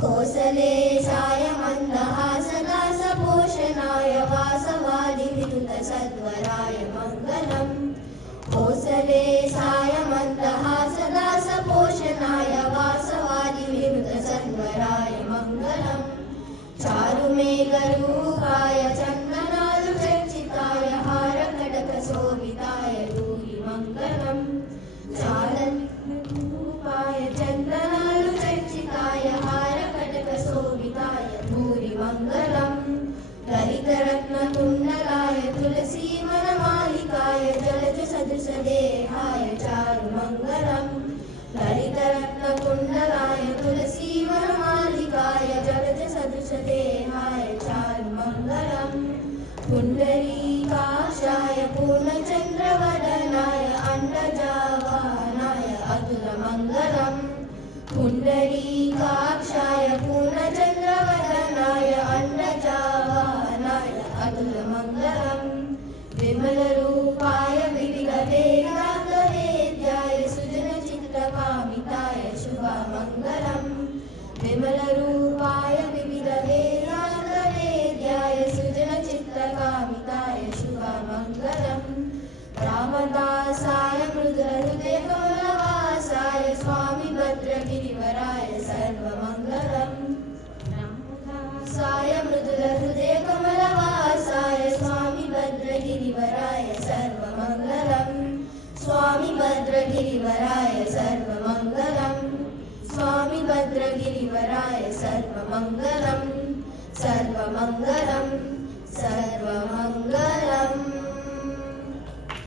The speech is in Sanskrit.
कोसलेशाय मन्दहासदासपोषणाय वासवादिविनुतसद्वराय मङ्गलम्। कोसलेशाय मन्दहासदासपोषणाय वासवादिविनुतसद्वराय मङ्गलम्। चारुमेघरूपाय चन्दनालुचर्चिताय हारकटकशोभिताय भूरि मङ्गलम्। चारुरूपाय चन्दनालुचर्चिताय हारकटकशोभिताय भूरि मङ्गलम्। ललितरत्नकुण्डलाय तुलसीवनमालिकाय जलजसदृशदेहाय चारुमङ्गलम्। ललितरत्नकुण्डलाय तुलसीवनमालिकाय जलजसदृशदेहाय चारुमङ्गलम्। पुण्डरीकाक्षाय पूर्णचन्द्रवदनाय अण्डजावाहनाय अतुलमङ्गलम्। पुण्डरीकाक्षाय पूर्णचन्द्रवदनाय अण्डजावाहनाय अतुलमङ्गलम्। विमलरूपाय विविधवेदान्तवेद्याय सुजनचित्तकामिताय शुभमङ्गलम्। विमलरूपाय विविधवेदान्तवेद्याय सुजनचित्तकामिताय शुभमङ्गलम्। रामदासाय मृदुहृदयकमलवासाय स्वामी भद्रगिरिवराय सर्वमङ्गलम्। रामदासाय मृदुलहृदयकमलवासाय स्वामी भद्रगिरिवराय सर्वमङ्गलम्। स्वामी भद्रगिरिवराय सर्वमङ्गलम्। स्वामी भद्रगिरिवराय सर्वमङ्गलम्। सर्वमङ्गलम्।